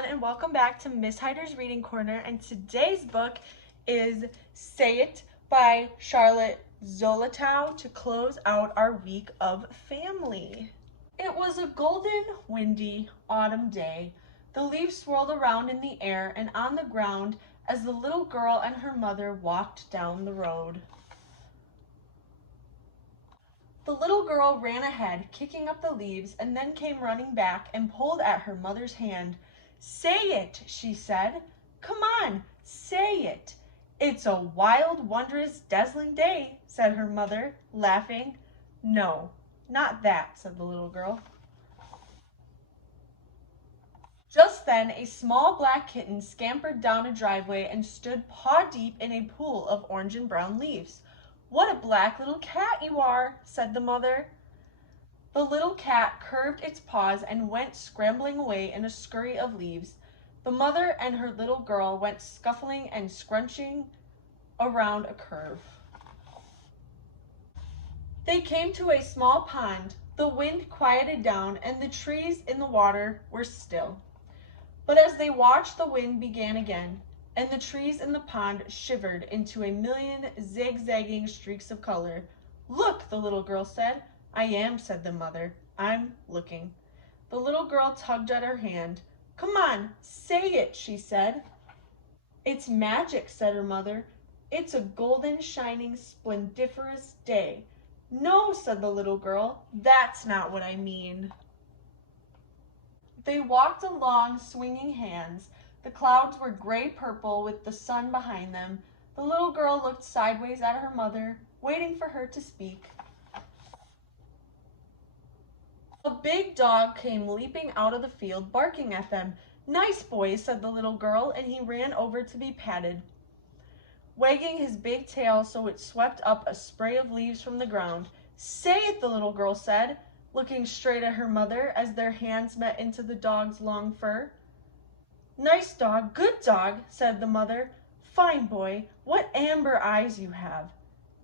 everyone, and welcome back to Miss Hyder's Reading Corner. And today's book is Say It by Charlotte Zolotow to close out our week of family. It was a golden, windy autumn day. The leaves swirled around in the air and on the ground as the little girl and her mother walked down the road. The little girl ran ahead, kicking up the leaves, and then came running back and pulled at her mother's hand. "Say it," she said. "Come on, say it." "It's a wild, wondrous, dazzling day," said her mother, laughing. "No, not that," said the little girl. Just then a small black kitten scampered down a driveway and stood paw-deep in a pool of orange and brown leaves. "What a black little cat you are," said the mother. The little cat curved its paws and went scrambling away in a scurry of leaves. The mother and her little girl went scuffling and scrunching around a curve. They came to a small pond. The wind quieted down and the trees in the water were still. But as they watched, the wind began again, and the trees in the pond shivered into a million zigzagging streaks of color. "Look," the little girl said. "I am," said the mother. "I'm looking." The little girl tugged at her hand. "Come on, say it," she said. "It's magic," said her mother. "It's a golden, shining, splendiferous day." "No," said the little girl. "That's not what I mean." They walked along, swinging hands. The clouds were gray-purple with the sun behind them. The little girl looked sideways at her mother, waiting for her to speak. A big dog came leaping out of the field, barking at them. "Nice boys," said the little girl, and he ran over to be patted, wagging his big tail so it swept up a spray of leaves from the ground. "Say it," the little girl said, looking straight at her mother as their hands met into the dog's long fur. "Nice dog, good dog," said the mother. "Fine boy, what amber eyes you have."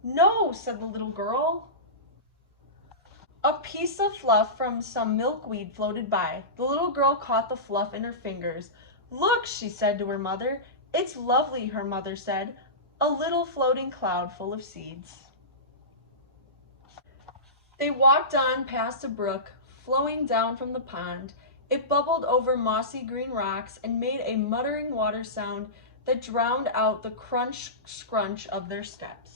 "No," said the little girl. A piece of fluff from some milkweed floated by. The little girl caught the fluff in her fingers. "Look," she said to her mother. "It's lovely," her mother said. "A little floating cloud full of seeds." They walked on past a brook flowing down from the pond. It bubbled over mossy green rocks and made a muttering water sound that drowned out the crunch-scrunch of their steps.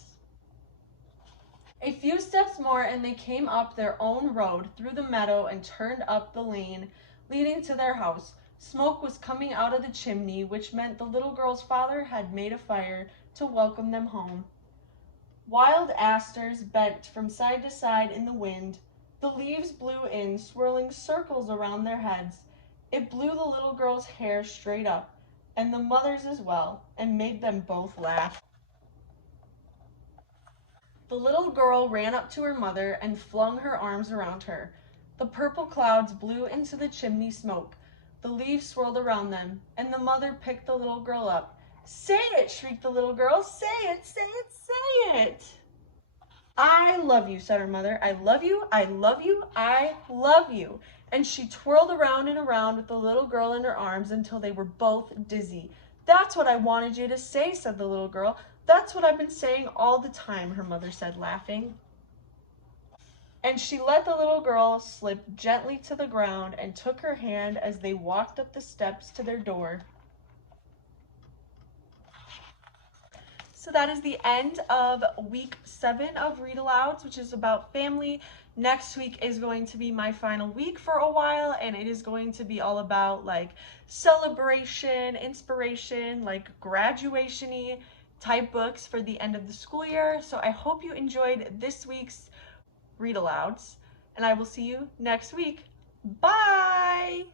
A few steps more and they came up their own road through the meadow and turned up the lane leading to their house. Smoke was coming out of the chimney, which meant the little girl's father had made a fire to welcome them home. Wild asters bent from side to side in the wind. The leaves blew in, swirling circles around their heads. It blew the little girl's hair straight up, and the mother's as well, and made them both laugh. The little girl ran up to her mother and flung her arms around her. The purple clouds blew into the chimney smoke. The leaves swirled around them, and the mother picked the little girl up. "Say it," shrieked the little girl. "Say it, say it, say it." "I love you," said her mother. "I love you, I love you, I love you." And she twirled around and around with the little girl in her arms until they were both dizzy. "That's what I wanted you to say," said the little girl. "That's what I've been saying all the time," her mother said, laughing. And she let the little girl slip gently to the ground and took her hand as they walked up the steps to their door. So that is the end of week 7 of Read Alouds, which is about family. Next week is going to be my final week for a while, and it is going to be all about like celebration, inspiration, like graduation-y type books for the end of the school year. So I hope you enjoyed this week's Read Alouds, and I will see you next week. Bye!